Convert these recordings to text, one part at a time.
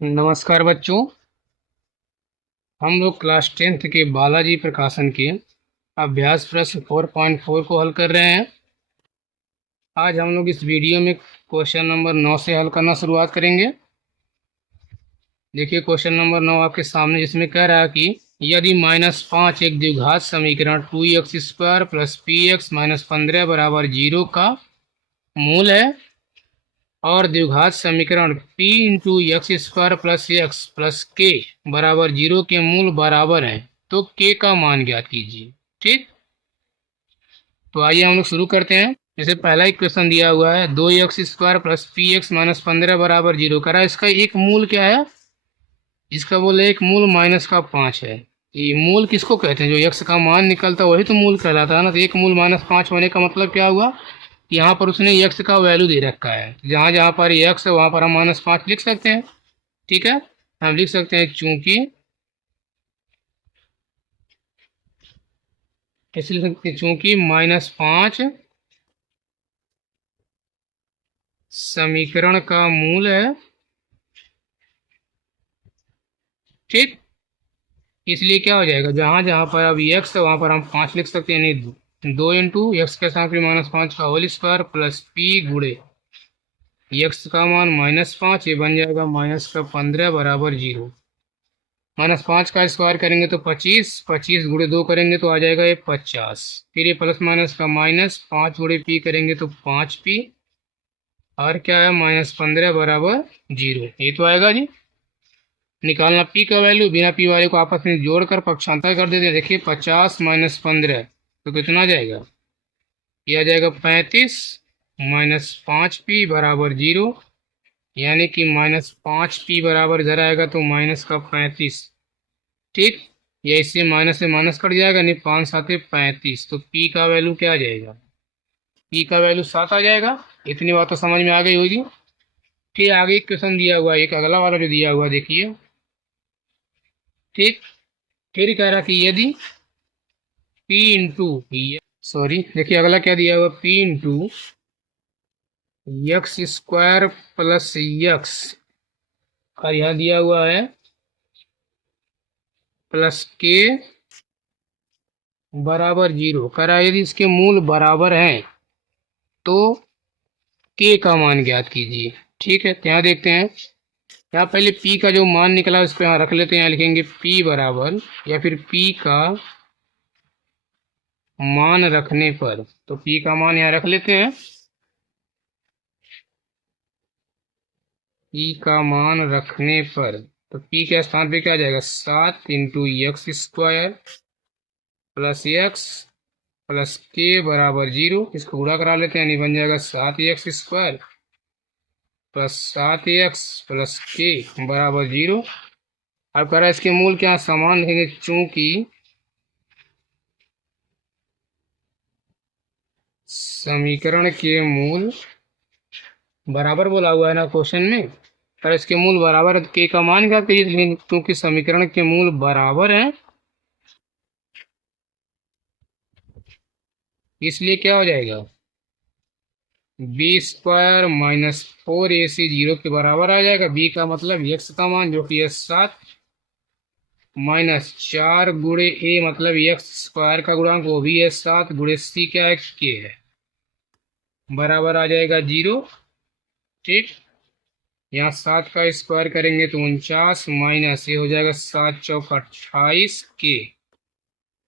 नमस्कार बच्चों। हम लोग क्लास 10th के बालाजी प्रकाशन के अभ्यास प्रश्न 4.4 को हल कर रहे हैं। आज हम लोग इस वीडियो में क्वेश्चन नंबर 9 से हल करना शुरुआत करेंगे। देखिए क्वेश्चन नंबर 9 आपके सामने, जिसमें कह रहा है कि यदि -5 एक द्विघात समीकरण 2x² प्लस px माइनस 15 बराबर 0 का मूल है और द्विघात समीकरण p into x square plus x plus के बराबर 0 के मूल बराबर हैं, तो k का मान ज्ञात कीजिए। ठीक, तो आइए हम लोग शुरू करते हैं। जैसे पहला एक क्वेश्चन दिया हुआ है 2x² plus P x minus 15 बराबर 0 करा। इसका एक मूल क्या है? इसका बोले एक मूल -5 है। ये मूल किसको कहते हैं? जो x का मान निकलता है वही तो मूल कहलाता है ना। तो एक मूल -5 होने का मतलब क्या हुआ? यहाँ पर उसने x का वैल्यू दे रखा है। जहाँ जहाँ पर x है वहाँ पर हम -5 लिख सकते हैं। ठीक है, हम लिख सकते हैं चूंकि, इसलिए लिख सकते हैं चूंकि -5 समीकरण का मूल है। ठीक, इसलिए क्या हो जाएगा, जहाँ जहाँ पर अब x है वहाँ पर हम 5 लिख सकते हैं। यानी 2 इंटू एक्स के साथ भी -5 का होल स्क्वायर प्लस p गुणे x का मान -5, ये बन जाएगा -15 बराबर 0। -5 का स्क्वायर करेंगे तो 25, 25 गुणे 2 करेंगे तो आ जाएगा ये 50। फिर ये प्लस माइनस का माइनस, 5 गुणे p करेंगे तो 5p, और क्या है -15 बराबर 0। ये तो आएगा जी। निकालना p का वैल्यू, बिना p वाले को आपस में जोड़कर पक्षांतर कर देते हैं। देखिए 50 माइनस 15 तो कितना जाएगा? ये आ जाएगा 35 माइनस 5p बराबर 0, यानी कि -5p बराबर इधर आएगा तो -35। ठीक, या इससे माइनस से माइनस कट जाएगा, नहीं 5 7 35, तो p का वैल्यू क्या आ जाएगा? p का वैल्यू 7 आ जाएगा। इतनी बात तो समझ में आ गई होगी। फिर आगे एक क्वेश्चन दिया हुआ है, एक अगला वाला जो दिया हुआ है देखिए। ठीक, फिर कह रहा कि यदि p इंटू, सॉरी देखिए अगला क्या दिया हुआ, p into x square plus x, और यहाँ दिया हुआ है प्लस के बराबर 0 करा। यदि इसके मूल बराबर हैं तो के का मान ज्ञात कीजिए। ठीक है, तो यहाँ देखते हैं। यहाँ पहले p का जो मान निकला उसको यहाँ रख लेते हैं। यहाँ लिखेंगे p बराबर, या फिर p का मान रखने पर, तो p का मान यहाँ रख लेते हैं। p का मान रखने पर तो p के स्थान पे क्या आ जाएगा, 7 into x square plus x plus के बराबर 0। इसको गुणा करा लेते हैं, यानी बन जाएगा 7x square plus 7x plus के बराबर 0। अब कह रहा है इसके मूल क्या समान लिखेंगे, चूंकि समीकरण के मूल बराबर बोला हुआ है ना क्वेश्चन में। पर इसके मूल बराबर है तो के का मान क्या करिए, लेकिन क्योंकि समीकरण के मूल बराबर हैं इसलिए क्या हो जाएगा, बी स्क्वायर माइनस 4ac 0 के बराबर आ जाएगा। बी का मतलब एक्स का मान जो कि है 7, माइनस 4 गुणे ए मतलब एक्स स्क्वायर का गुणांक वो भी है 7, गुणे सी क्या है, के है, बराबर आ जाएगा 0। ठीक, यहाँ 7 का स्क्वायर करेंगे तो 49, माइनस ये हो जाएगा 7 चौक 28 के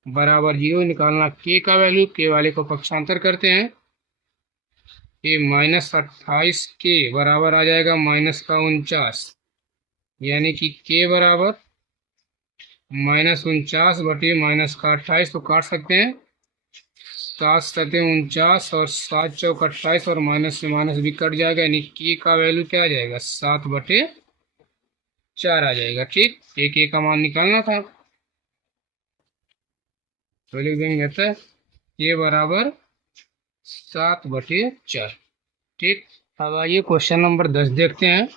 बराबर 0। निकालना के का वैल्यू, के वाले को पक्षांतर करते हैं। ये -28 के बराबर आ जाएगा -49, यानी कि के बराबर -49 बटे -28, तो काट सकते हैं। 7 7 49 और 7 चौक 28, और माइनस से माइनस भी कट जाएगा, यानी के का वैल्यू क्या आ जाएगा, 7/4 आ जाएगा। ठीक, एक के का मान निकालना था तो लिख देंगे था के बराबर 7/4। ठीक, अब आइए क्वेश्चन नंबर 10 देखते हैं।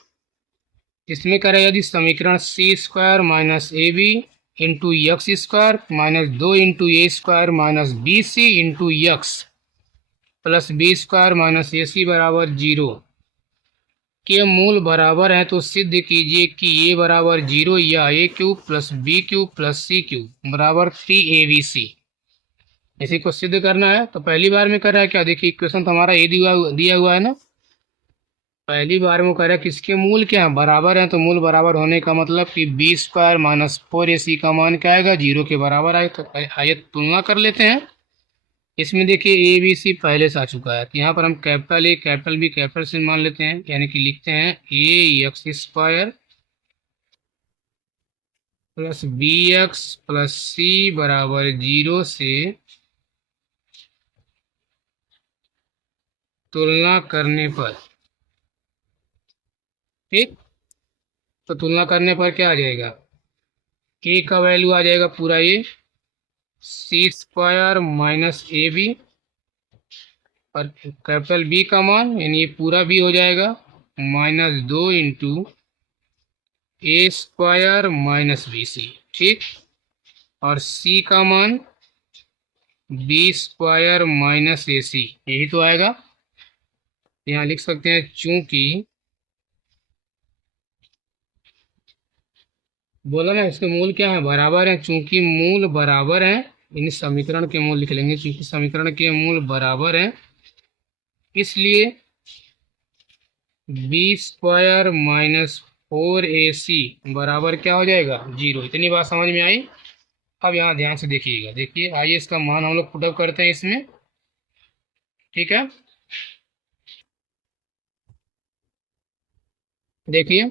इसमें करें यदि समीकरण c square minus a b into x square minus 2 into a square minus b c into x plus b square minus a c बराबर 0, के मूल बराबर हैं तो सिद्ध कीजिए कि ए बराबर 0 या a cube plus b cube plus c cube बराबर 3abc। इसी को सिद्ध करना है। तो पहली बार में कर रहा है क्या, देखिए इक्वेशन तो हमारा ए दिया हुआ है ना। पहली बार में कर रहा है किसके मूल क्या है, बराबर है। तो मूल बराबर होने का मतलब कि बी स्क्वायर माइनस 4ac का मान क्या आएगा, 0 के बराबर आए। तो आइए तुलना कर लेते हैं। इसमें देखिए ए बी सी पहले से आ चुका है, तो यहाँ पर हम capital A capital B capital C मान लेते हैं, यानी कि लिखते हैं a x square plus b x plus c बराबर 0 से तुलना करने पर, ठीक। तो तुलना करने पर क्या आ जाएगा, ए का वैल्यू आ जाएगा पूरा ये सी स्क्वायर माइनस ए बी, और कैपिटल बी का मान यानी ये पूरा बी हो जाएगा -2 into a square minus b सी, ठीक। और सी का मान बी स्क्वायर माइनस ए सी, यही तो आएगा। यहाँ लिख सकते हैं चूंकि बोला ना इसके मूल क्या है, बराबर है। चूंकि मूल बराबर है, इन समीकरण के मूल लिख लेंगे, चूंकि समीकरण के मूल बराबर है इसलिए बी स्क्वायर माइनस 4ac बराबर क्या हो जाएगा, 0। इतनी बात समझ में आई। अब यहाँ ध्यान से देखिएगा, देखिए आइए इसका मान हम लोग पुटअप करते हैं इसमें, ठीक है। देखिए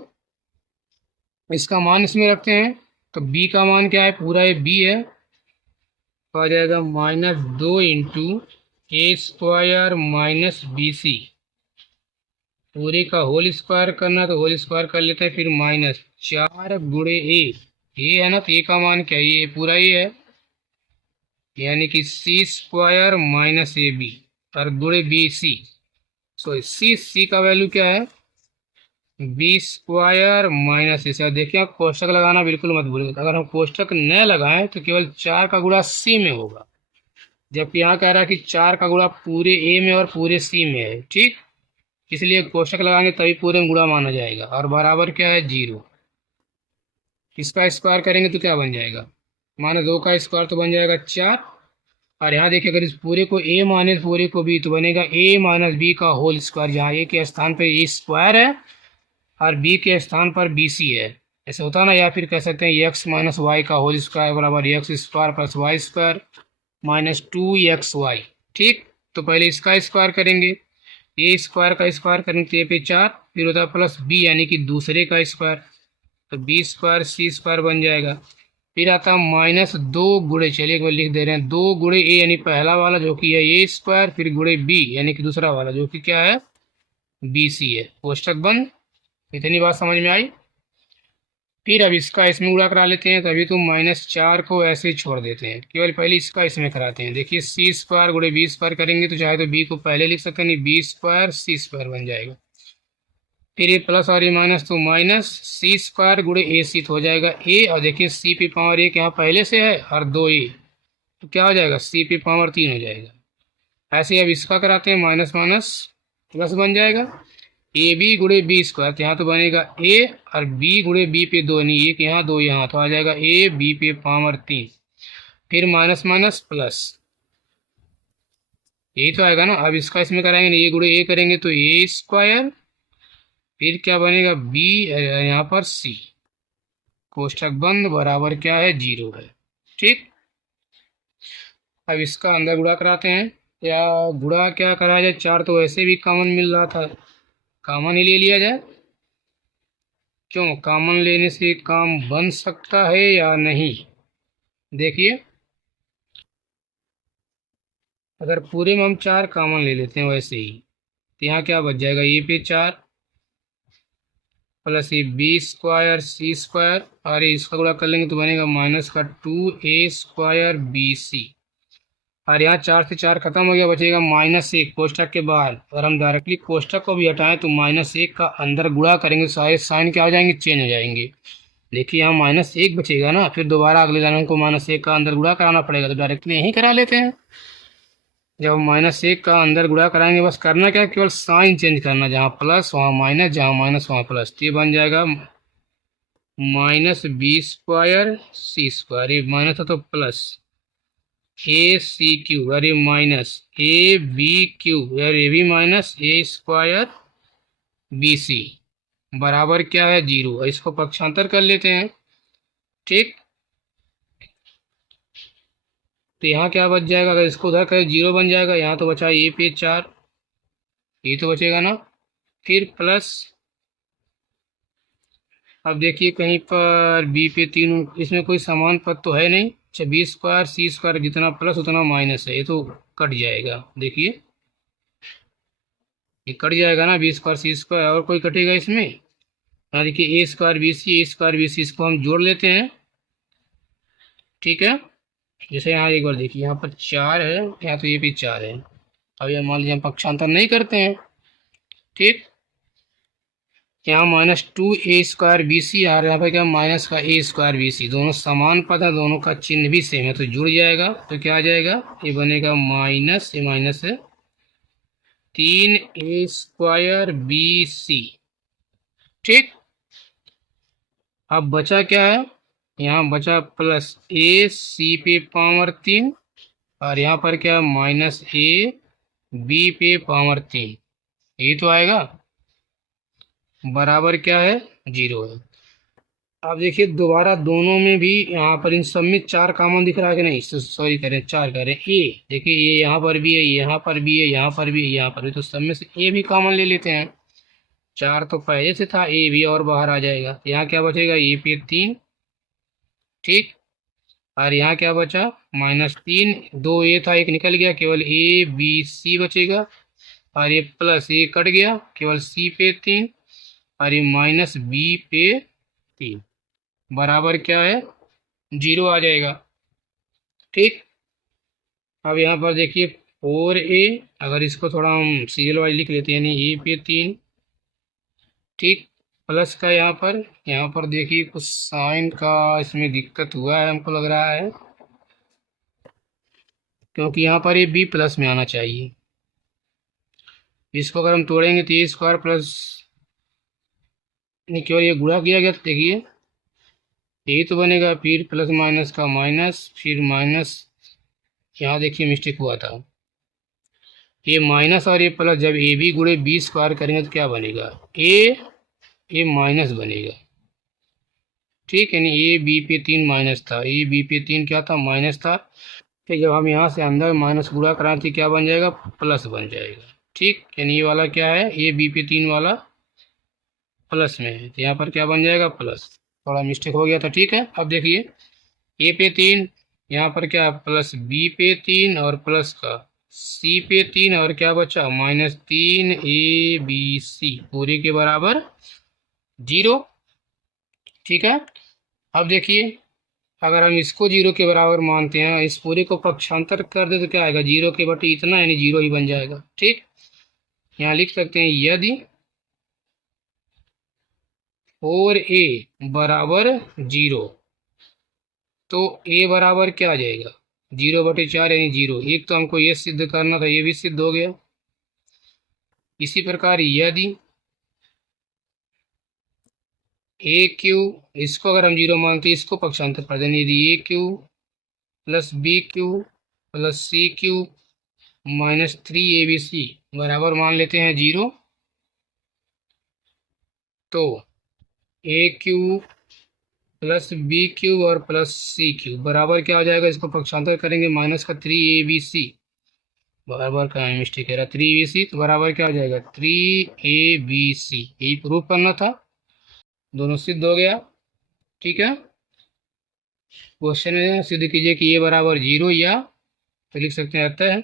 इसका मान इसमें रखते हैं, तो b का मान क्या है, पूरा ये b है, तो आ जाएगा -2 into a square minus b सी, पूरे का होल स्क्वायर करना तो होल स्क्वायर कर लेते हैं, फिर -4 गुणे ए है ना, तो ए का मान क्या है, ये पूरा ये है, यानी कि सी स्क्वायर माइनस ए बी और गुणे बी सी। सो सी का वैल्यू क्या है, बी स्क्वायर माइनस ए। देखिए आप कोष्टक लगाना बिल्कुल मत भूलिएगा, अगर हम कोष्टक न लगाएं तो केवल 4 का गुणा सी में होगा, जबकि यहाँ कह रहा है कि 4 का गुणा पूरे ए में और पूरे सी में है, ठीक। इसलिए कोष्टक लगाएंगे तभी पूरे में गुणा माना जाएगा, और बराबर क्या है 0। इसका स्क्वायर करेंगे तो क्या बन जाएगा, -2 का स्क्वायर तो बन जाएगा 4, और यहाँ देखिए अगर इस पूरे को a माने पूरे को b तो बनेगा a माइनस बी का होल स्क्वायर, जहाँ a के स्थान पे ए स्क्वायर है और b के स्थान पर बी सी है, ऐसे होता ना। या फिर कह सकते हैं x माइनस वाई का होल स्क्वायर बराबर x square plus y square -2xy, ठीक। तो पहले इसका स्क्वायर करेंगे, ए स्क्वायर का स्क्वायर करेंगे तो ए पे 4, फिर होता है प्लस बी यानी कि दूसरे का स्क्वायर, तो बी स्क्वायर सी स्क्वायर बन जाएगा। फिर आता है -2 गुणे, चलिए एक बार लिख दे रहे हैं, 2 गुणे ए यानी पहला वाला जो कि है ए स्क्वायर, फिर गुणे बी यानी कि दूसरा वाला जो कि क्या है बी सी है, कोष्टक बंद। इतनी बात समझ में आई। फिर अब इसका इसमें गुणा करा लेते हैं, तभी तो -4 को ऐसे ही छोड़ देते हैं, केवल पहले इसका इसमें कराते हैं। देखिए सी स्क्वायर गुणे बी स्क्वायर करेंगे तो चाहे तो बी को पहले लिख सकते हैं, नहीं बी स्क्वायर सी स्क्वायर बन जाएगा। फिर ये प्लस और ये माइनस, तो माइनस सी स्क्वायर गुणे ए सी तो हो जाएगा ए, और देखिए सी पे पावर 1 यहाँ पहले से है और 2a, तो क्या हो जाएगा सी पे पावर 3 हो जाएगा। ऐसे अब इसका कराते हैं, माइनस माइनस प्लस बन जाएगा ए बी गुणे बी स्क्वायर, तो यहाँ तो बनेगा ए और बी गुणे बी पे 2, नहीं एक यहाँ 2 यहाँ, तो आ जाएगा ए बी पे पावर 3, फिर माइनस माइनस प्लस, यही तो आएगा ना। अब इसका इसमें कराएंगे, ए गुणे ए करेंगे तो ए स्क्वायर, फिर क्या बनेगा बी यहाँ पर सी, कोष्टक बंद, बराबर क्या है 0 है, ठीक। अब इसका अंदर गुणा कराते हैं, या गुणा क्या कराया जाए, 4 तो वैसे भी कॉमन मिल रहा था, कॉमन ही ले लिया जाए। क्यों, कॉमन लेने से काम बन सकता है या नहीं, देखिए अगर पूरे में हम 4 कॉमन ले लेते हैं वैसे ही, तो यहाँ क्या बच जाएगा, ए पे 4 प्लस ये बी स्क्वायर सी स्क्वायर, और इसका गुणा कर लेंगे तो बनेगा -2a स्क्वायर बी सी, और यहाँ 4 से 4 खत्म हो गया, बचेगा -1 कोष्टक के बाहर। अगर हम डायरेक्टली कोष्टक को भी हटाएं तो -1 का अंदर गुणा करेंगे, सारे साइन क्या हो जाएंगे, चेंज हो जाएंगे। देखिए यहाँ -1 बचेगा ना, फिर दोबारा अगले लाइन को -1 का अंदर गुणा कराना पड़ेगा, तो डायरेक्टली यहीं करा लेते हैं। जब -1 का अंदर गुणा कराएंगे, बस करना क्या, केवल साइन चेंज करना, जहाँ प्लस वहाँ माइनस, जहाँ माइनस वहाँ प्लस, तो ये बन जाएगा -b² c², ये माइनस था तो प्लस AC³ अरे माइनस AB³ अरे AB माइनस A²BC बराबर क्या है 0। इसको पक्षांतर कर लेते हैं। ठीक, तो यहाँ क्या बच जाएगा, अगर इसको उधर करें 0 बन जाएगा, यहाँ तो बचा A पे 4, ये तो बचेगा ना, फिर प्लस, अब देखिए कहीं पर B पे 3, इसमें कोई समान पद तो है नहीं। अच्छा, B² C² जितना प्लस उतना माइनस है, ये तो कट जाएगा, देखिए ये कट जाएगा ना B²C², और कोई कटेगा इसमें, यहाँ देखिए A²BC इसको हम जोड़ लेते हैं। ठीक है, जैसे यहाँ एक बार देखिए, यहाँ पर 4 है, यहाँ तो ये भी 4 है। अब ये मान लीजिए हम पक्षांतर नहीं करते हैं। ठीक, यहाँ -2A²BC आ रहा है, यहाँ पर क्या माइनस का A²BC, दोनों समान पद है, दोनों का चिन्ह भी सेम है, तो जुड़ जाएगा, तो क्या आ जाएगा, ये बनेगा माइनस, ये माइनस है 3A²BC। ठीक, अब बचा क्या है, यहाँ बचा प्लस AC पे पावर 3, और यहाँ पर क्या -AB पे पावर 3, ये तो आएगा बराबर क्या है 0 है। अब देखिए दोबारा दोनों में भी, यहाँ पर इन सब में 4 कॉमन दिख रहा है कि नहीं, सॉरी करें 4 करें, ए देखिए ये यहाँ पर भी है, यहाँ पर भी है, यहाँ पर भी है, यहाँ पर भी, तो सब में से ए भी कॉमन ले लेते हैं। 4 तो पहले से था, ए भी और बाहर आ जाएगा, यहाँ क्या बचेगा ए पे 3। ठीक, और यहाँ क्या बचा -3, 2 ए था, एक निकल गया, केवल ABC बचेगा, और ये प्लस ए कट गया, केवल C पे 3, और ये -B पे 3 बराबर क्या है 0 आ जाएगा। ठीक, अब यहाँ पर देखिए 4A, अगर इसको थोड़ा हम सीरियल वाइज लिख लेते हैं, यानी ए पे 3। ठीक, प्लस का यहाँ पर देखिए कुछ साइन का इसमें दिक्कत हुआ है, हमको लग रहा है, क्योंकि यहाँ पर ये B प्लस में आना चाहिए। इसको अगर हम तोड़ेंगे तो A² प्लस, नहीं केवल ये गुणा किया गया, तो देखिए यही तो बनेगा, फिर प्लस माइनस का माइनस, फिर माइनस, यहाँ देखिए मिस्टेक हुआ था, ये माइनस और ये प्लस, जब AB गुणे B² करेंगे तो क्या बनेगा, ए माइनस बनेगा। ठीक, यानी AB पे 3 माइनस था, AB पे 3 क्या था, माइनस था। फिर जब हम यहाँ से अंदर माइनस गुणा कराएं तो क्या बन जाएगा, प्लस बन जाएगा। ठीक, यानी ये वाला क्या है, AB पे 3 वाला प्लस में है, तो यहाँ पर क्या बन जाएगा प्लस, थोड़ा मिस्टेक हो गया था। ठीक है, अब देखिए ए पे 3, यहाँ पर क्या प्लस B पे 3 और प्लस का C पे 3, और क्या बचा -3ABC पूरे के बराबर 0। ठीक है, अब देखिए अगर हम इसको 0 के बराबर मानते हैं, इस पूरे को पक्षांतर कर दे तो क्या आएगा, 0 के बटे इतना, यानी 0 ही बन जाएगा। ठीक, यहाँ लिख सकते हैं यदि 4A बराबर 0, तो A बराबर क्या आ जाएगा 0/4, यानी 0। एक तो हमको ये सिद्ध करना था, ये भी सिद्ध हो गया। इसी प्रकार यदि AQ, इसको अगर हम 0 मानते हैं, इसको पक्षांतर कर देंगे, यदि AQ plus BQ plus CQ -3ABC बराबर मान लेते हैं 0, तो AQ प्लस BQ और प्लस CQ बराबर क्या हो जाएगा, इसको पक्षांतर करेंगे, माइनस का 3ABC, बराबर का मिस्टेक है 3ABC, तो बराबर क्या हो जाएगा 3ABC, यही प्रूव करना था, दोनों सिद्ध हो गया। ठीक है, क्वेश्चन में सिद्ध कीजिए कि ये बराबर 0, या तो लिख सकते हैं अतः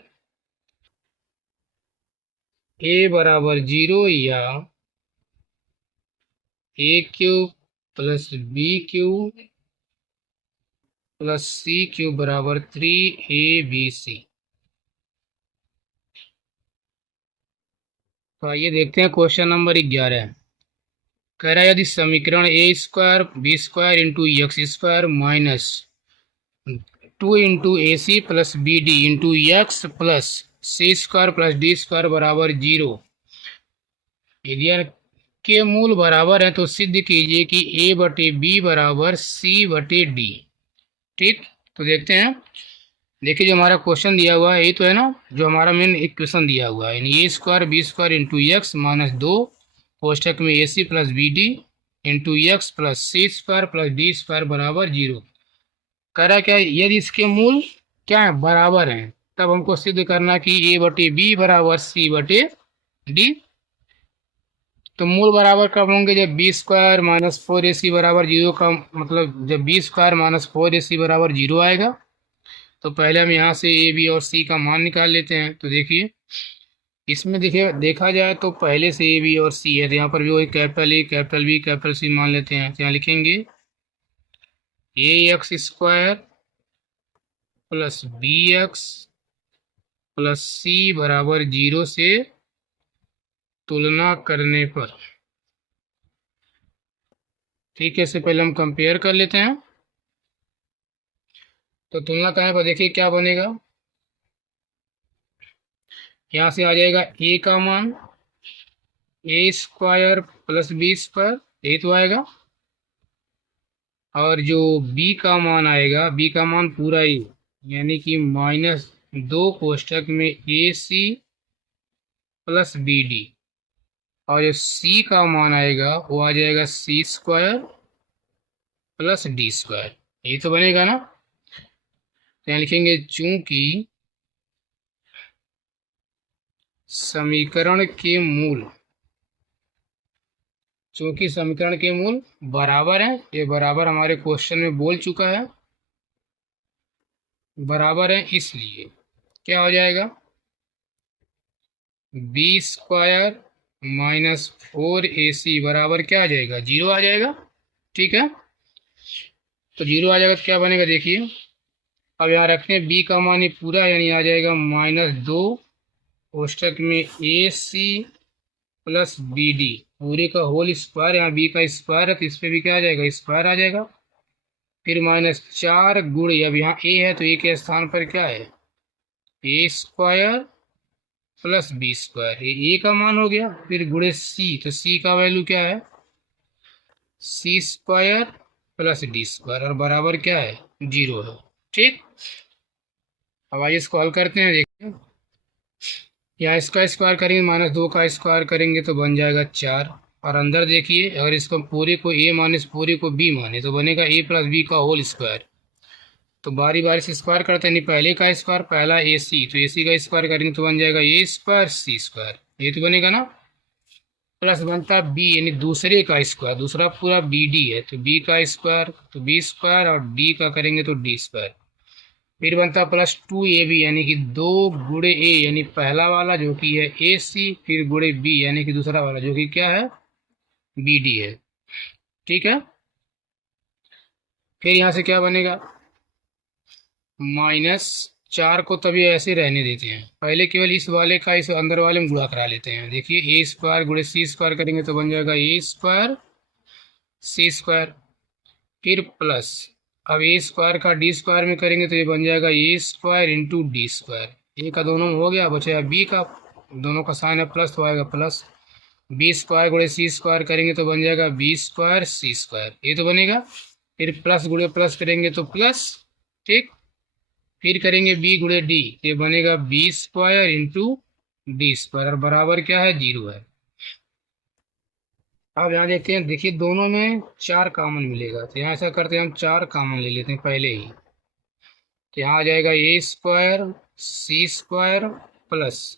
A बराबर 0 या AQ plus BQ plus CQ बराबर 3ABC। तो आइए देखते हैं क्वेश्चन नंबर 11। कह रहा है यदि समीकरण A² B² into x² minus 2 into AC plus BD into x plus c square plus d square बराबर 0। यदि के मूल बराबर है तो सिद्ध कीजिए कि ए बटे बी बराबर सी बटे डी। ठीक, तो देखते हैं। देखिए जो हमारा क्वेश्चन दिया हुआ है ये तो है ना, जो हमारा मेन इक्वेशन दिया हुआ है, यानी a square b square into x minus 2 कोष्टक में a c plus b d into x plus c square plus d square बराबर 0। कह रहा क्या, यदि इसके मूल क्या है, बराबर हैं, तब हमको सिद्ध करना कि ए बटे बी बराबर सी बटे डी। तो मूल बराबर कब होंगे, जब बी स्क्वायर माइनस 4ac बराबर 0 का मतलब जब बी स्क्वायर माइनस 4ac बराबर 0 आएगा। तो पहले हम यहाँ से ए बी और सी का मान निकाल लेते हैं। तो देखिए इसमें देखिए देखा जाए तो पहले से ए बी और सी है, तो यहाँ पर भी वही capital A capital B capital C मान लेते हैं। तो यहाँ लिखेंगे a x square plus b x plus c बराबर 0 से तुलना करने पर। ठीक है, इससे पहले हम कंपेयर कर लेते हैं। तो तुलना करने पर देखिए क्या बनेगा, यहाँ से आ जाएगा ए का मान ए स्क्वायर प्लस बी स्क्वायर, ये तो आएगा, और जो बी का मान आएगा, बी का मान पूरा ही यानी कि माइनस 2 कोष्टक में a c plus b D, और जो सी का मान आएगा वो आ जाएगा सी स्क्वायर प्लस डी स्क्वायर, ये तो बनेगा ना। तो यहाँ लिखेंगे चूंकि समीकरण के मूल, चूंकि समीकरण के मूल बराबर है, ये बराबर हमारे क्वेश्चन में बोल चुका है, बराबर है, इसलिए क्या हो जाएगा, बी स्क्वायर माइनस 4ac बराबर क्या आ जाएगा, 0 आ जाएगा। ठीक है, तो 0 आ जाएगा तो क्या बनेगा देखिए, अब यहाँ रखते हैं बी का मान ही पूरा, यानी आ जाएगा -2 कोष्टक में a c plus b D पूरे का होल स्क्वायर, यहाँ बी का स्क्वायर है तो इस पर भी क्या आ जाएगा, स्क्वायर आ जाएगा। फिर -4 गुणे, अब यहाँ ए है तो ए के स्थान पर क्या है, ए स्क्वायर प्लस बी स्क्वायर, ये ए का मान हो गया। फिर गुणे सी, तो सी का वैल्यू क्या है, सी स्क्वायर प्लस डी स्क्वायर, और बराबर क्या है, 0 है। ठीक, अब आइए इसको हल करते हैं। देखिए यहाँ इसका स्क्वायर करेंगे, -2 का स्क्वायर करेंगे तो बन जाएगा 4, और अंदर देखिए अगर इसको पूरे को ए माने पूरे को बी माने तो बनेगा ए प्लस बी का होल स्क्वायर। तो बारी बारी से स्क्वायर करते हैं, नहीं पहले का स्क्वायर, पहला ए सी, तो ए सी का स्क्वायर करेंगे तो बन जाएगा ए स्क्वायर सी स्क्वायर, ये तो बनेगा ना। प्लस बनता है बी, यानी दूसरे का स्क्वायर, दूसरा पूरा बी डी है तो बी का स्क्वायर, तो बी स्क्वायर, और डी का करेंगे तो डी स्क्वायर। फिर बनता है +2ab, यानी कि 2 गुणे ए, यानी पहला वाला जो कि है ए सी, फिर गुणे बी यानी कि दूसरा वाला जो कि क्या है, बी डी है। ठीक है, फिर यहाँ से क्या बनेगा, -4 को तभी ऐसे रहने देते हैं, पहले केवल इस वाले का इस अंदर वाले में गुणा करा लेते हैं। देखिए ए स्क्वायर गुणे सी स्क्वायर करेंगे तो बन जाएगा ए स्क्वायर सी स्क्वायर, फिर प्लस, अब ए स्क्वायर का डी स्क्वायर में करेंगे तो ये बन जाएगा a square into d square, ए का दोनों में हो गया, बचेगा बी का, दोनों का साइन है प्लस तो आएगा प्लस, बी स्क्वायर गुणे सी स्क्वायर करेंगे तो बन जाएगा बी स्क्वायर सी स्क्वायर, ये तो बनेगा। फिर प्लस गुणे प्लस करेंगे तो प्लस, ठीक, फिर करेंगे बी गुणे डी, ये बनेगा b square into d square, और बराबर क्या है, 0 है। अब यहाँ देखते हैं, देखिए दोनों में 4 कॉमन मिलेगा, तो यहाँ ऐसा करते हैं हम 4 कॉमन ले लेते हैं पहले ही। तो यहाँ आ जाएगा a square c square plus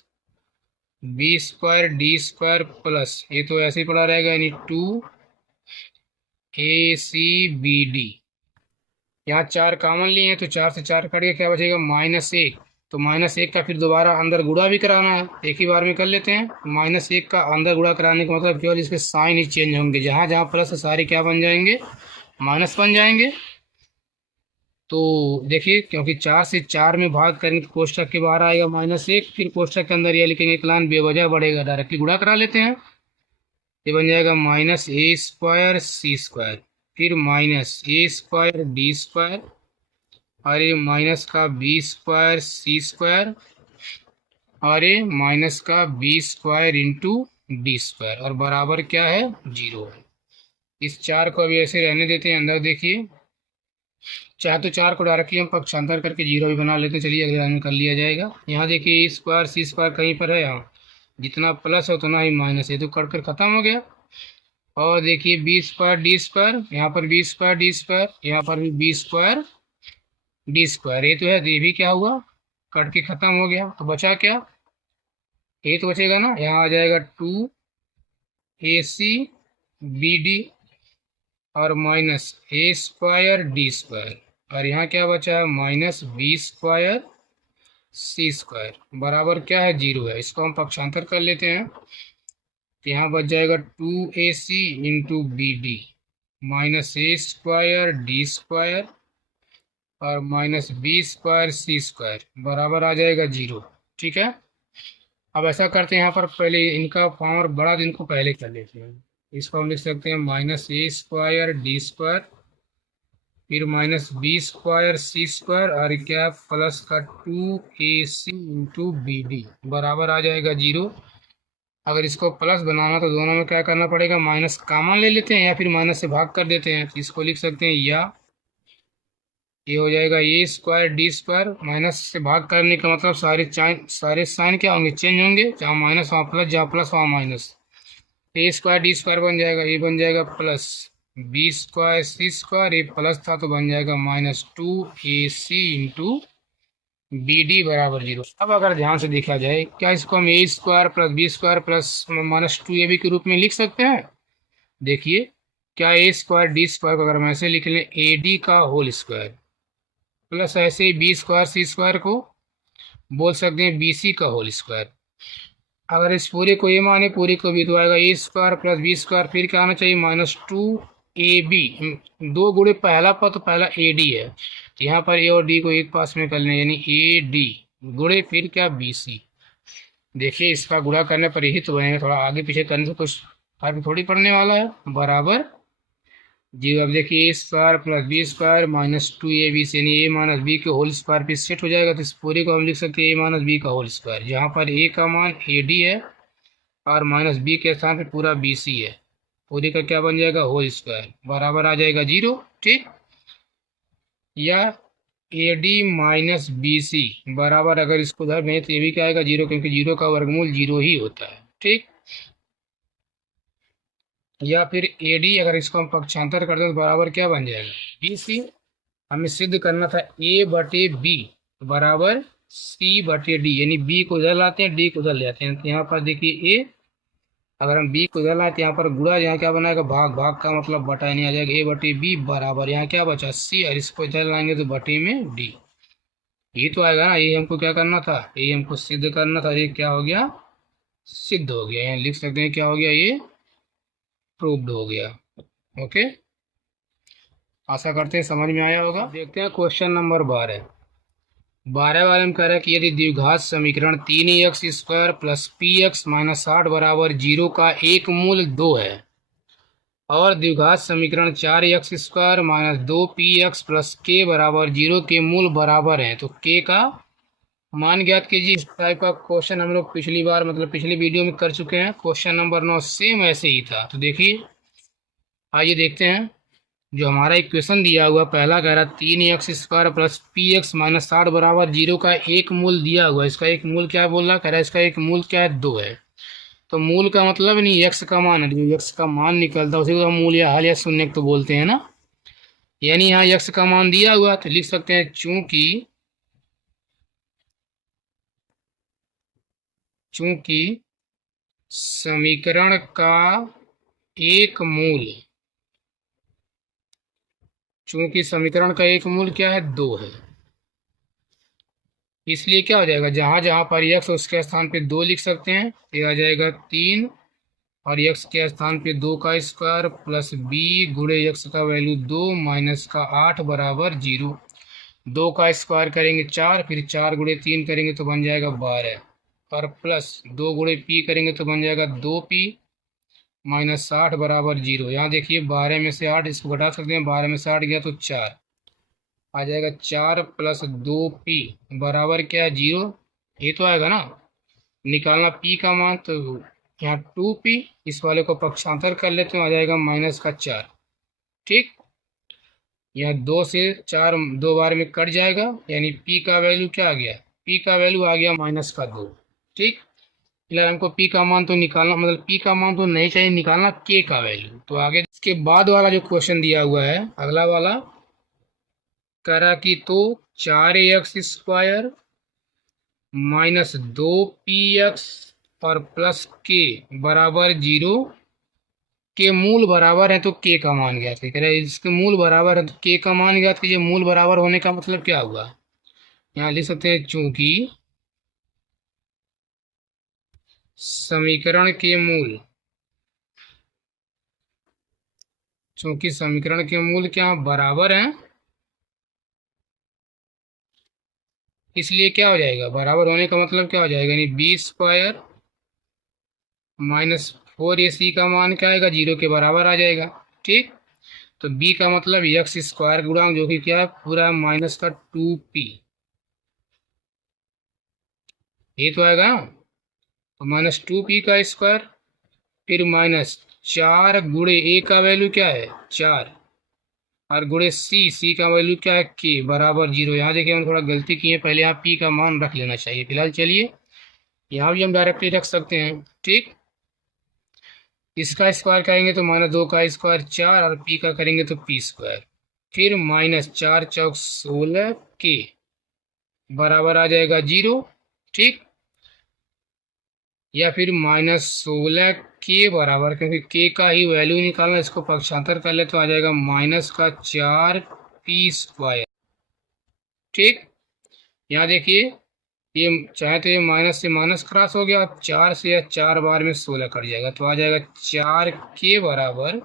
b square d square plus, ये तो ऐसे ही पड़ा रहेगा, यानी 2ac/bd। यहाँ 4 कॉमन लिए हैं तो 4 से 4 कट के क्या बचेगा, -1, तो -1 का फिर दोबारा अंदर गुणा भी कराना है, एक ही बार में कर लेते हैं। -1 का अंदर गुणा कराने का मतलब केवल इसके साइन ही चेंज होंगे, जहाँ जहाँ प्लस है सारे क्या बन जाएंगे, माइनस बन जाएंगे। तो देखिए क्योंकि 4 से 4 में भाग करेंगे तो कोष्टक के बाहर आएगा -1, फिर कोष्टक के अंदर ये लिखेंगे इक्लान बेवजह बढ़ेगा, डायरेक्टली गुणा करा लेते हैं, ये बन जाएगा -a² सी स्क्वायर, फिर -a² डी स्क्वायर, और ये माइनस का b² सी स्क्वायर, और ये माइनस का b square into d square और बराबर क्या है 0 है। इस 4 को अभी ऐसे रहने देते हैं। अंदर देखिए, चाहे तो 4 को डायरेक्टली हम पक्षांतर करके 0 भी बना लेते हैं। चलिए अगले लाइन में कर लिया जाएगा। यहाँ देखिए ए स्क्वायर सी स्क्वायर कहीं पर है, यहाँ जितना प्लस है उतना ही माइनस है, तो कट कर खत्म हो गया। और देखिए बी स्क्वायर डी स्क्वायर, यहाँ पर बी स्क्वायर डी स्क्वायर, यहाँ पर भी बी स्क्वायर डी स्क्वायर, ये तो है, ये भी क्या हुआ कट के खत्म हो गया। तो बचा क्या, ये तो बचेगा ना, यहाँ आ जाएगा 2ac बी डी और minus a square d square, और यहाँ क्या बचा है minus b square c square, बराबर क्या है 0 है। इसको हम पक्षांतर कर लेते हैं, तो यहाँ बच जाएगा 2ac into b d minus a square d square और minus b square c square, बराबर आ जाएगा 0। ठीक है, अब ऐसा करते हैं, यहाँ पर पहले इनका पावर बढ़ा तो इनको पहले कर लेते हैं। इसको हम लिख सकते हैं minus a square d square, फिर minus b square c square और क्या प्लस का 2ac इंटू बी डी, बराबर आ जाएगा 0। अगर इसको प्लस बनाना तो दोनों में क्या करना पड़ेगा, माइनस कॉमन ले लेते हैं या फिर माइनस से भाग कर देते हैं। तो इसको लिख सकते हैं या ये हो जाएगा a square d square, minus से भाग करने का मतलब सारे साइन क्या होंगे, चेंज होंगे, जहाँ माइनस वहाँ प्लस, जहाँ प्लस वहाँ minus. A square d square बन जाएगा, ये बन जाएगा plus b square c square, ये प्लस था तो बन जाएगा minus 2ac into b D बराबर 0। अब अगर ध्यान से देखा जाए, क्या इसको हम a square plus b square plus minus 2ab के रूप में लिख सकते हैं। देखिए, क्या ए स्क्वायर डी स्क्वायर को अगर हम ऐसे लिख लें ए डी का होल स्क्वायर प्लस ऐसे ही बी स्क्वायर सी स्क्वायर को बोल सकते हैं बी सी का होल स्क्वायर। अगर इस पूरे को ये माने पूरे को भी, तो आएगा ए स्क्वायर प्लस बी स्क्वायर, फिर क्या आना चाहिए माइनस 2ab, दो गुणे पहला पर तो पहला ए डी है, तो यहाँ पर ए और डी को एक पास में कर लें, यानी ए डी गुणे फिर क्या बी सी। देखिए इसका गुणा करने पर यही तो बनेगा, थोड़ा आगे पीछे करने से कुछ फर्क थोड़ी पड़ने वाला है, बराबर 0। अब देखिए a square plus b square minus 2ab से, यानी ए माइनस बी के होल स्क्वायर पे सेट हो जाएगा। तो इस पूरे को हम लिख सकते हैं ए माइनस बी का होल स्क्वायर, जहाँ पर ए का मान ए डी है और माइनस बी के स्थान पे पूरा बी सी है, पूरे का क्या बन जाएगा होल स्क्वायर, बराबर आ जाएगा 0। ठीक, या a d minus b c बराबर, अगर इसको उधर में तो ये भी क्या आएगा 0, क्योंकि 0 का वर्गमूल 0 ही होता है। ठीक, या फिर ए डी अगर इसको हम पक्षांतर कर दें तो बराबर क्या बन जाएगा बी सी। हमें सिद्ध करना था ए बटे बी बराबर सी बटे डी, यानी बी को उधर लाते हैं डी को उधर ले आते हैं। तो यहाँ पर देखिए ए, अगर हम बी को उधर लाए तो यहाँ पर गुणा, यहाँ क्या बनाएगा भाग, भाग का मतलब बटा नहीं आ जाएगा, ए बटे बी बराबर यहाँ क्या बचा सी, और इसको इधर लाएंगे तो बटे में डी, ये तो आएगा ना। ये हमको क्या करना था, ये हमको सिद्ध करना था, ये क्या हो गया सिद्ध हो गया। यहाँ लिख सकते हैं क्या हो गया, ये प्रूव्ड हो गया। ओके, आशा करते हैं समझ में आया होगा। देखते हैं क्वेश्चन नंबर 12 वाले में कह रहा है कि यदि द्विघात समीकरण 3x square plus P x minus 60 बराबर 0 का एक मूल 2 है और द्विघात समीकरण 4x square minus 2px plus k बराबर 0 के मूल बराबर हैं, तो k का मान ज्ञात कीजिए। इस टाइप का क्वेश्चन हम लोग पिछली बार मतलब पिछली वीडियो में कर चुके हैं। क्वेश्चन नंबर 9 सेम ऐसे ही था। तो देखिए, आइए देखते हैं जो हमारा इक्वेशन दिया हुआ, पहला कह रहा 3x square plus P x minus 60 बराबर 0 का एक मूल दिया हुआ है। इसका एक मूल क्या बोल रहा, कह रहा है इसका एक मूल क्या है 2 है। तो मूल का मतलब नहीं x का मान है, जो x का मान निकलता है उसी को हम मूल या हल या शून्य तो बोलते हैं ना। यानी यहाँ x का मान दिया हुआ तो लिख सकते हैं चूंकि समीकरण का एक मूल, चूंकि समीकरण का एक मूल क्या है 2 है, इसलिए क्या हो जाएगा जहां जहां पर x उसके स्थान पे 2 लिख सकते हैं, ये आ जाएगा 3 और x के स्थान पे 2 का स्क्वायर प्लस b गुणे x का वैल्यू 2 माइनस का 8 बराबर 0। 2 का स्क्वायर करेंगे 4, फिर 4 गुणे 3 करेंगे तो बन जाएगा 12 और प्लस 2 गुणे p करेंगे तो बन जाएगा 2p माइनस 60 बराबर 0। यहाँ देखिए 12 में से 8 इसको घटा सकते हैं, 12 में से 8 गया तो 4 आ जाएगा, 4 प्लस 2p बराबर क्या है 0, ये तो आएगा ना। निकालना पी का मान, तो यहाँ 2p, इस वाले को पक्षांतर कर लेते हैं, आ जाएगा -4। ठीक, यहाँ 2 से 4 दो बार में कट जाएगा, यानी पी का वैल्यू क्या आ गया, पी का वैल्यू आ गया -2। ठीक, फिलहाल हमको पी का मान तो निकालना, मतलब पी का मान तो नहीं चाहिए, निकालना के का वैल्यू। तो आगे इसके बाद वाला जो क्वेश्चन दिया हुआ है, अगला वाला करा कि तो 4x² -2px और प्लस के बराबर 0 के मूल बराबर है, तो के का मान ज्ञात कीजिए। कह रहे हैं इसके मूल बराबर है तो के का मान ज्ञात कीजिए। मूल बराबर होने का मतलब क्या हुआ, यहाँ लिख सकते हैं चूंकि समीकरण के मूल, चूंकि समीकरण के मूल क्या बराबर हैं, इसलिए क्या हो जाएगा, बराबर होने का मतलब क्या हो जाएगा, यानी b² -4ac का मान क्या आएगा, 0 के बराबर आ जाएगा। ठीक, तो b का मतलब x² गुणांक, जो कि क्या है पूरा -2p, ये तो आएगा ना। तो -2p का स्क्वायर, फिर -4 गुणे a का वैल्यू क्या है 4, और गुणे c का वैल्यू क्या है k बराबर 0। यहाँ देखिए हम थोड़ा गलती किए, पहले यहाँ p का मान रख लेना चाहिए। फिलहाल चलिए यहाँ भी हम डायरेक्टली रख सकते हैं। ठीक, इसका स्क्वायर करेंगे तो -2 का स्क्वायर 4, और p का करेंगे तो p², फिर -4 चौक 16 के बराबर आ जाएगा 0। ठीक, या फिर -16 के बराबर, क्योंकि के का ही वैल्यू निकालना, इसको पक्षांतर कर ले तो आ जाएगा -4p²। ठीक, यहाँ देखिए ये चाहे तो ये माइनस से माइनस क्रॉस हो गया, 4 से या 4 बार में 16 कट जाएगा, तो आ जाएगा 4 के बराबर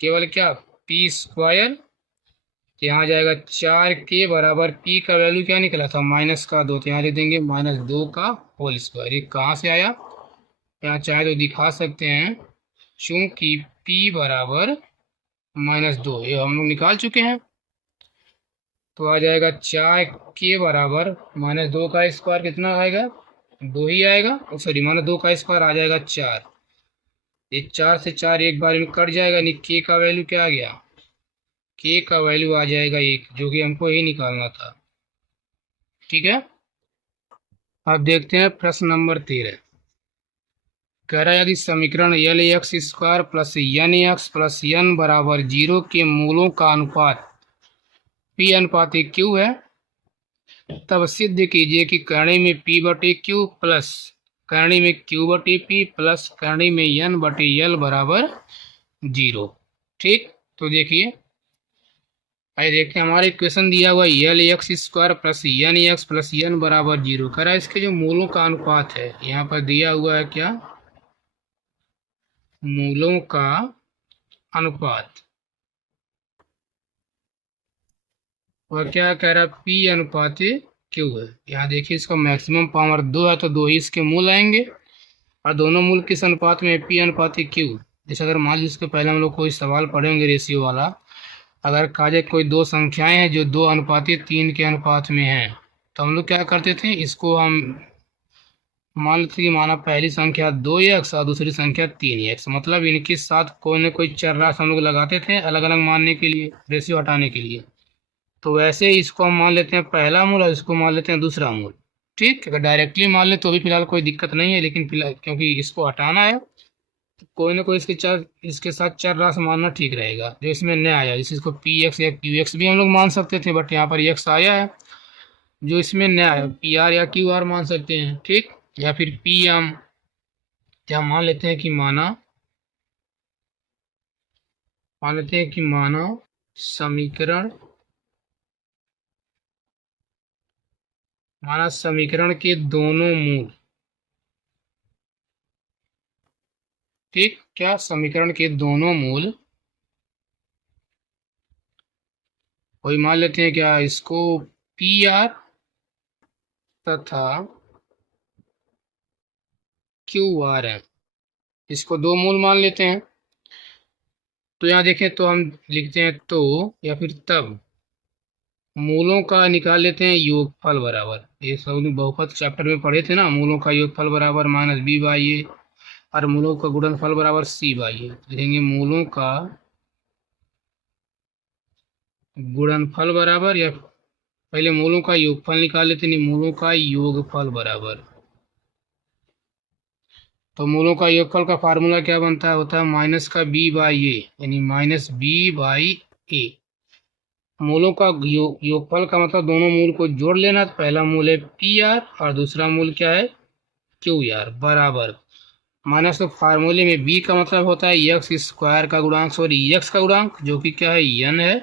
केवल क्या p²। यहाँ आ जाएगा 4 के बराबर p का वैल्यू क्या निकला था -2, तो यहाँ लिख देंगे -2 का होल स्क्वायर। ये कहाँ से आया, यहाँ चाहे तो दिखा सकते हैं, चूंकि p बराबर -2 ये हम लोग निकाल चुके हैं, तो आ जाएगा 4 के बराबर -2 का स्क्वायर कितना आएगा, 2 ही आएगा, सॉरी -2 का स्क्वायर आ जाएगा 4। ये 4 से 4 एक बार में कट जाएगा, यानी के का वैल्यू क्या आ गया, के का वैल्यू आ जाएगा 1, जो कि हमको ही निकालना था। ठीक है, अब देखते हैं प्रश्न नंबर 13। कह रहा है यदि समीकरण LX² plus NX plus N बराबर 0 के मूलों का अनुपात P अनुपात Q है, तब सिद्ध कीजिए कि करणी में P/Q प्लस करणी में Q/P प्लस करणी में N/L बराबर 0। ठीक, तो देखिए आइए देखते हैं, हमारे इक्वेशन दिया हुआ LX² plus NX plus N बराबर 0। कह रहा है इसके जो मूलों का अनुपात है, यहाँ पर दिया हुआ है क्या, मूलों का अनुपात, वह क्या कह रहा है P अनुपात Q है। यहाँ देखिए इसका मैक्सिमम पावर 2 है, तो 2 ही इसके मूल आएंगे, और दोनों मूल किस अनुपात में, P अनुपात Q। जैसे अगर मान लीजिए इसके पहले हम लोग कोई सवाल पढ़ेंगे रेशियो वाला, अगर कहा जाए कोई दो संख्याएं हैं जो 2:3 के अनुपात में हैं, तो हम लोग क्या करते थे, इसको हम मान लेते कि माना पहली संख्या 2x और दूसरी संख्या 3x, मतलब इनके साथ कोई न कोई चर राशि हम लोग लगाते थे अलग अलग मानने के लिए, रेशियो हटाने के लिए। तो वैसे ही इसको हम मान लेते हैं पहला मूल और इसको मान लेते हैं दूसरा मूल। ठीक, अगर डायरेक्टली मान ले तो भी फिलहाल कोई दिक्कत नहीं है, लेकिन फिलहाल क्योंकि इसको हटाना है, तो कोई ना कोई इसके साथ चर राशि मानना ठीक रहेगा, जो इसमें न आया, जैसे इसको px या qx भी हम लोग मान सकते थे, बट यहाँ पर x आया है, जो इसमें न आया pr या qr मान सकते हैं। ठीक, या फिर pm, या मान लेते हैं कि माना समीकरण, माना समीकरण के दोनों मूल। ठीक, क्या समीकरण के दोनों मूल, वही मान लेते हैं क्या, इसको pr तथा qr है, इसको दो मूल मान लेते हैं। तो यहाँ देखें तो हम लिखते हैं तो या फिर तब मूलों का निकाल लेते हैं योगफल बराबर, ये सब बहुपद चैप्टर में पढ़े थे ना, मूलों का योगफल बराबर माइनस बी बाई ए और मूलों का गुणनफल बराबर सी बाई ए। लिखेंगे मूलों का गुणनफल बराबर, या पहले मूलों का योगफल निकाल लेते हैं, मूलों का योगफल बराबर, तो मूलों का योगफल का फार्मूला क्या बनता है, होता है माइनस का बी बाई ए, यानी माइनस बी बाई ए। मूलों का योगफल का मतलब दोनों मूल को जोड़ लेना, तो पहला मूल है पी आर और दूसरा मूल क्या है क्यू आर बराबर माइनस, तो फार्मूले में बी का मतलब होता है एक्स स्क्वायर का गुणांक, सॉरी एक्स का गुणांक जो कि क्या है एन है,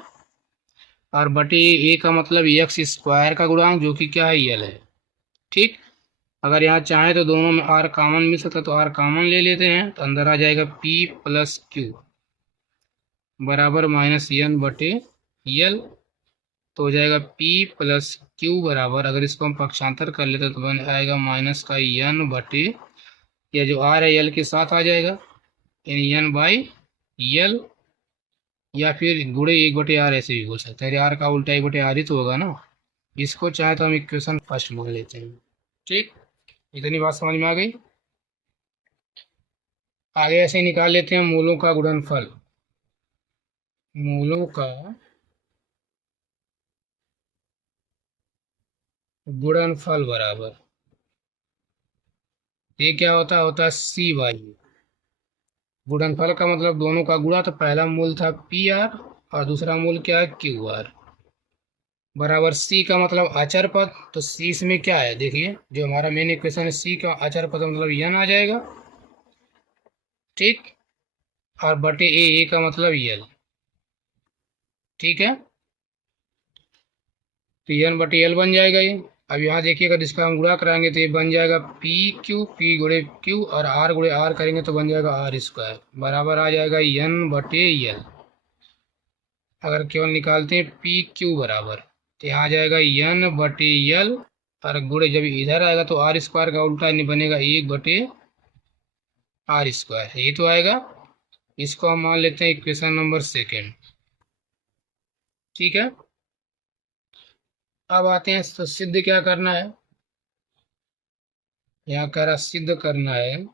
और बटे ए का मतलब एक्स स्क्वायर का गुणांक जो कि क्या है एल है। ठीक, अगर यहाँ चाहे तो दोनों में आर कॉमन मिल सकता है, तो आर कॉमन ले लेते हैं, तो अंदर आ जाएगा पी प्लस क्यू बराबर माइनस एन बटे एल, तो हो जाएगा P प्लस क्यू बराबर, अगर इसको हम पक्षांतर कर लेते तो बन आएगा माइनस का एन बटे, या जो आर है एल के साथ आ जाएगा, यानी एन बाई एल, या फिर गुणे एक बटे आर ऐसे भी हो सकता है, आर का उल्टा एक बटे आर ही तो होगा ना। इसको चाहे तो हम इक्वेशन फर्स्ट मान लेते हैं। ठीक, इतनी बात समझ में आ गई। आगे ऐसे ही निकाल लेते हैं मूलों का गुणनफल, मूलों का गुणनफल बराबर, ये क्या होता है सी बाई। गुणनफल का मतलब दोनों का गुणा, तो पहला मूल था पी आर और दूसरा मूल क्या है क्यू आर बराबर सी का मतलब अचर पद, तो सी इसमें क्या है देखिए, जो हमारा मेन इक्वेशन है सी का अचर पद मतलब एन आ जाएगा। ठीक, और बटे ए का मतलब एल। ठीक है, तो एन बटे एल बन जाएगा ये। अब यहाँ देखिए अगर इसका हम गुणा कराएंगे तो ये बन जाएगा पी गुणे क्यू, और आर गुणे आर करेंगे तो बन जाएगा आर स्क्वायर बराबर आ जाएगा एन बटे एल। अगर केवल निकालते हैं पी क्यू बराबर, तो यहाँ आ जाएगा एन बटे एल, और गुणे जब इधर आएगा तो आर स्क्वायर का उल्टा नहीं बनेगा एक बटे आर स्क्वायर, ये तो आएगा। इसको हम मान लेते हैं इक्वेशन नंबर सेकेंड। ठीक है, अब आते हैं तो सिद्ध क्या करना है, यहाँ कह रहा सिद्ध करना है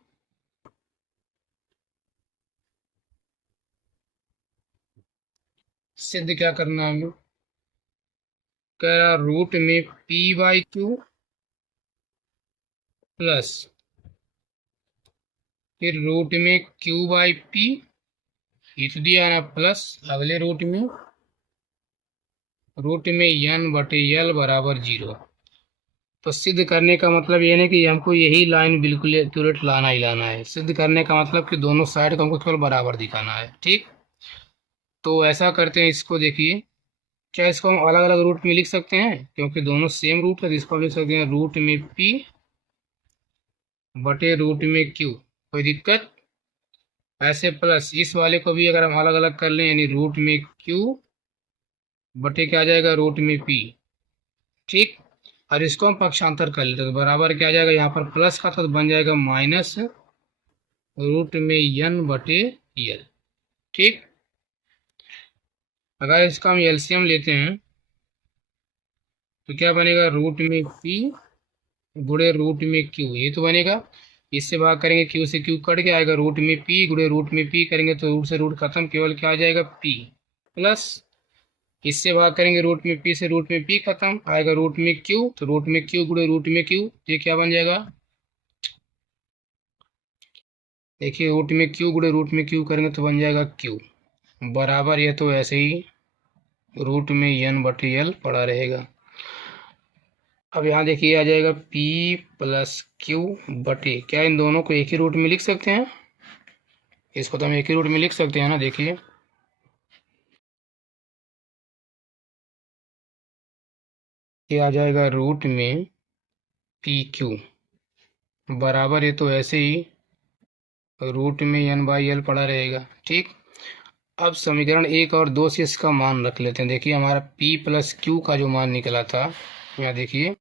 सिद्ध क्या करना है हमें, कह रहा रूट में पी बाई क्यू प्लस फिर रूट में क्यू बाई पी, ये तो दिया ना, प्लस अगले रूट में एन बटे एल बराबर 0। तो सिद्ध करने का मतलब ये नहीं कि हमको यही लाइन बिल्कुल एक्यूरेट लाना ही लाना है, सिद्ध करने का मतलब कि दोनों साइड को हमको केवल बराबर दिखाना है। ठीक, तो ऐसा करते हैं, इसको देखिए, क्या इसको हम अलग अलग रूट में लिख सकते हैं, क्योंकि दोनों सेम रूट है, तो इसको हम लिख सकते हैं रूट में पी बटे रूट में क्यू, कोई दिक्कत। ऐसे प्लस इस वाले को भी अगर हम अलग अलग कर लें, यानी रूट में क्यू बटे क्या आ जाएगा रूट में पी। ठीक, और इसको हम पक्षांतर कर लेते हैं, तो बराबर क्या आ जाएगा, यहाँ पर प्लस का था तो बन जाएगा माइनस रूट में एन बटे एल। ठीक, अगर इसका हम एलसीएम लेते हैं तो क्या बनेगा, रूट में पी गुणे रूट में क्यू, ये तो बनेगा। इससे भाग करेंगे क्यू से क्यू कट के आएगा, रूट में पी गुणे रूट में पी करेंगे तो रूट से रूट खत्म, केवल क्या आ जाएगा पी प्लस, इससे भाग करेंगे रूट में पी से रूट में पी खत्म आएगा, रूट में क्यू, तो रूट में क्यू गुणे रूट में क्यू, ये क्या बन जाएगा देखिए, रूट में क्यू गुणे रूट में क्यू करेंगे तो बन जाएगा क्यू बराबर, ये तो ऐसे ही रूट में एन बटे एल पड़ा रहेगा। अब यहाँ देखिए आ जाएगा P प्लस क्यू बटे, क्या इन दोनों को एक ही रूट में लिख सकते हैं, इसको तो हम एक ही रूट में लिख सकते हैं ना, देखिए ये आ जाएगा रूट में पी क्यू बराबर, ये तो ऐसे ही रूट में एन बाई एल पड़ा रहेगा। ठीक, अब समीकरण 1 और 2 से इसका मान रख लेते हैं। देखिए हमारा P प्लस क्यू का जो मान निकला था, यहाँ देखिए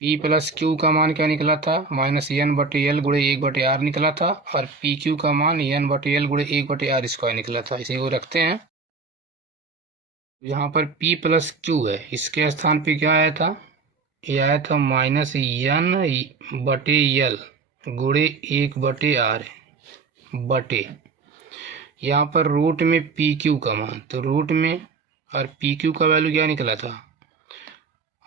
P प्लस क्यू का मान क्या निकला था, माइनस एन बटे एल गुणे 1/r निकला था, और पी क्यू का मान एन बटे एल गुणे 1/r स्क्वायर निकला था। इसी को रखते हैं, यहाँ पर p प्लस क्यू है, इसके स्थान पे क्या आया था, ये आया था माइनस एन बटे यल गुणे 1/r बटे, यहाँ पर रूट में पी क्यू का मान, तो रूट में और पी क्यू का वैल्यू क्या निकला था,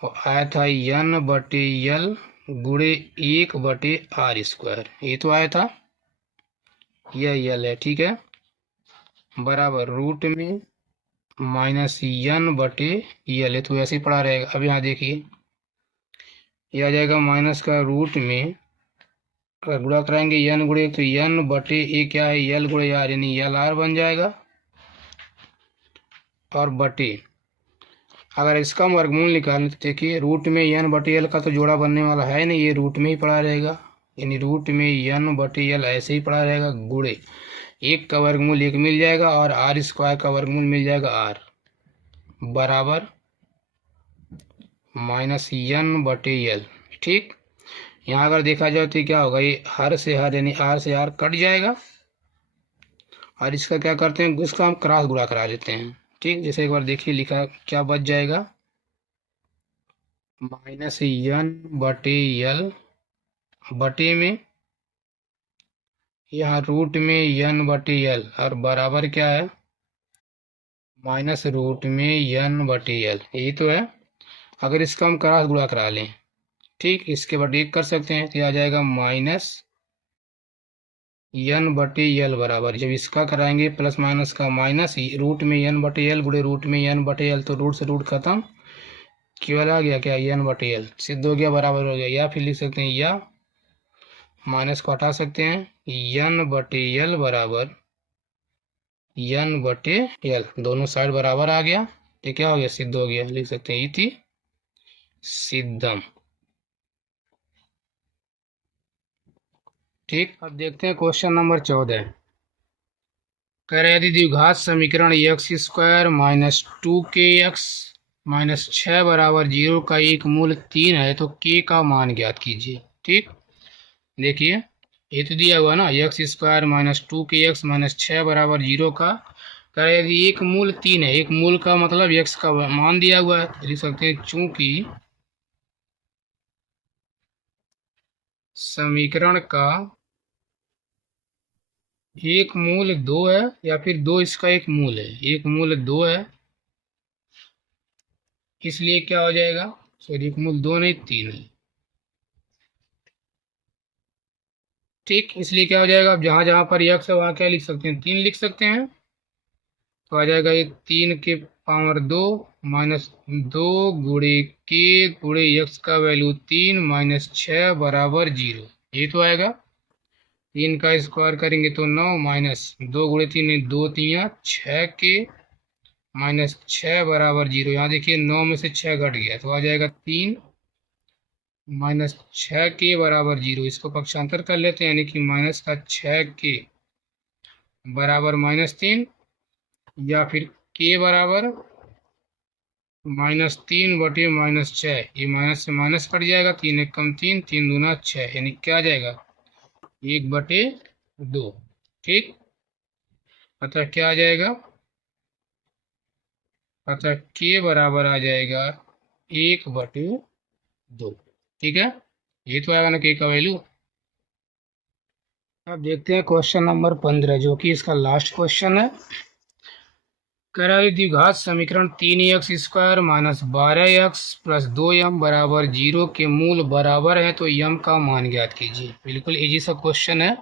और आया था एन बटे यल गुणे 1/r², ये तो आया था, यह यल है, ठीक है, बराबर रूट में माइनस एन बटे यल, तो ऐसे ही पड़ा रहेगा। अब यहाँ देखिए, यह आ जाएगा माइनस का रूट में, अगर गुणा कराएंगे एन गुणे, तो एन बटे ए क्या है, यल गुणे आर, यानी यल आर बन जाएगा, और बटे, अगर इसका वर्गमूल निकालें तो देखिए रूट में एन बटे यल का तो जोड़ा बनने वाला है नहीं, ये रूट में ही पड़ा रहेगा, यानी रूट में एन बटे यल ऐसे ही पड़ा रहेगा, गुणे एक का वर्गमूल एक मिल जाएगा, और आर स्क्वायर का वर्गमूल मिल जाएगा आर, बराबर माइनस एन बटे यल। ठीक, यहाँ अगर देखा जाए तो क्या होगा, ये हर से हर यानी आर से आर कट जाएगा, और इसका क्या करते हैं, इसका हम क्रॉस गुणा करा लेते हैं। ठीक, जैसे एक बार देखिए लिखा क्या बच जाएगा, माइनस एन बटे यल बटे में यहाँ रूट में एन बटे यल, और बराबर क्या है, माइनस रूट में एन बटे यल, यही तो है। अगर इसका हम क्रॉस गुणा करा लें, ठीक, इसके बटे एक कर सकते हैं, तो आ जाएगा माइनस एन बटे यल बराबर, जब इसका कराएंगे प्लस माइनस का माइनस, रूट में एन बटे यल गुणे रूट में एन बटे यल, तो रूट से रूट खत्म, केवल आ गया क्या, एन बटे यल सिद्ध हो गया, बराबर हो गया। या फिर लिख सकते हैं, या माइनस को हटा सकते हैं, एन बटे यल बराबर एन बटे यल, दोनों साइड बराबर आ गया, ये क्या हो गया, सिद्ध हो गया, लिख सकते हैं इति सिद्धम। ठीक, अब देखते हैं क्वेश्चन नंबर 14। कह रहे यदि द्विघात समीकरण x square minus 2kx minus 6 बराबर 0 का एक मूल 3 है तो k का मान ज्ञात कीजिए। ठीक, देखिए ये तो दिया हुआ ना, x square minus 2kx minus 6 बराबर 0 का, कह रहे यदि एक मूल 3 है, एक मूल का मतलब x का मान दिया हुआ है, लिख सकते हैं चूंकि समीकरण का एक मूल 2 है, या फिर 2 इसका एक मूल है, एक मूल 2 है, इसलिए क्या हो जाएगा, सॉरी एक मूल 2 नहीं 3 है। ठीक, इसलिए क्या हो जाएगा, अब जहां जहां पर x है वहां क्या लिख सकते हैं, 3 लिख सकते हैं, तो आ जाएगा ये 3 के पावर 2 माइनस 2 गुणे के गुणे एक्स का वैल्यू 3 माइनस 6 बराबर 0, ये तो आएगा। 3 का स्क्वायर करेंगे तो 9 माइनस 2 गुणे 3 2 3 6 के माइनस 6 बराबर 0, यहाँ देखिए 9 में से 6 घट गया, तो आ जाएगा 3 माइनस 6 के बराबर 0, इसको पक्षांतर कर लेते हैं, यानी कि माइनस का 6 के बराबर -3, या फिर के बराबर -3 बटे -6, ये माइनस से माइनस कट जाएगा, 3 एक कम 3 3 दूना 6, यानी क्या आ जाएगा 1/2। ठीक, अतः क्या आ जाएगा, अतः के बराबर आ जाएगा 1/2। ठीक है, ये तो आएगा ना के का वैल्यू। अब देखते हैं क्वेश्चन नंबर 15, जो कि इसका लास्ट क्वेश्चन है। कह रहा है द्विघात समीकरण 3x square minus 12x plus 2m बराबर 0 के मूल बराबर है तो m का मान ज्ञात कीजिए। बिल्कुल इजी सा क्वेश्चन है।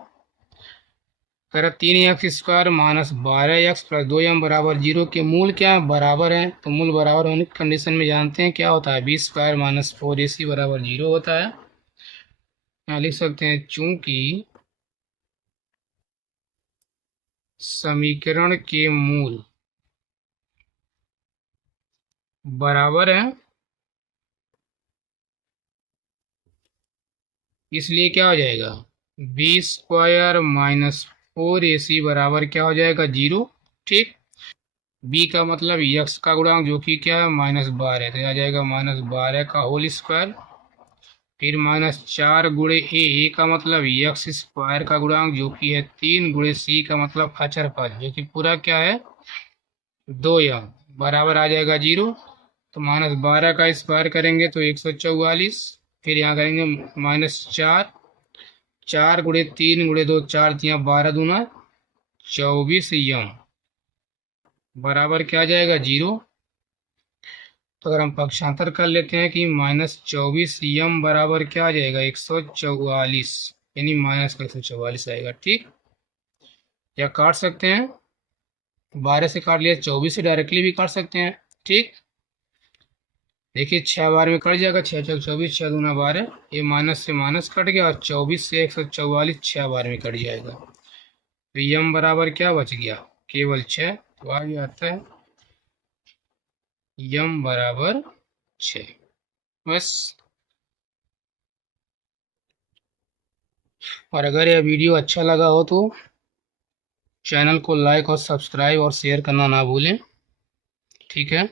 कह रहा 3x square minus 12x plus 2m बराबर 0 के मूल क्या है, बराबर है, तो मूल बराबर होने की कंडीशन में जानते हैं क्या होता है, b स्क्वायर माइनस 4ac बराबर 0 होता है। यहाँ लिख सकते हैं चूंकि समीकरण के मूल बराबर है, इसलिए क्या हो जाएगा, बी स्क्वायर माइनस 4ac बराबर क्या हो जाएगा 0। ठीक, b का मतलब x का गुणांक जो कि क्या है -12 है, तो आ जाएगा -12 का होल स्क्वायर, फिर -4 गुणे ए का मतलब x स्क्वायर का गुणांक जो कि है 3 गुणे c का मतलब अचर पद जो कि पूरा क्या है 2m, बराबर आ जाएगा 0। तो -12 का स्क्वायर करेंगे तो 144। फिर यहाँ करेंगे -4, 4 × 3 × 2 4 × 12 दूना 24 यम बराबर क्या आ जाएगा 0। तो अगर हम पक्षांतर कर लेते हैं कि -24 यम बराबर क्या आ जाएगा 144, यानी माइनस का 144 आएगा। ठीक, या काट सकते हैं, 12 से काट लिया, 24 से डायरेक्टली भी काट सकते हैं। ठीक, देखिए 6 बार में कट जाएगा, 6×4 = 24, 6×2 = 12, ये माइनस से माइनस कट गया और 24 से 144 6 बार में कट जाएगा। तो यम बराबर क्या बच गया, केवल 6। तो आगे आता है यम बराबर 6। बस। और अगर यह वीडियो अच्छा लगा हो तो चैनल को लाइक और सब्सक्राइब और शेयर करना ना भूलें। ठीक है,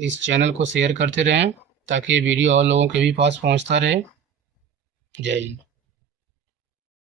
इस चैनल को शेयर करते रहें ताकि ये वीडियो और लोगों के भी पास पहुंचता रहे। जय हिंद।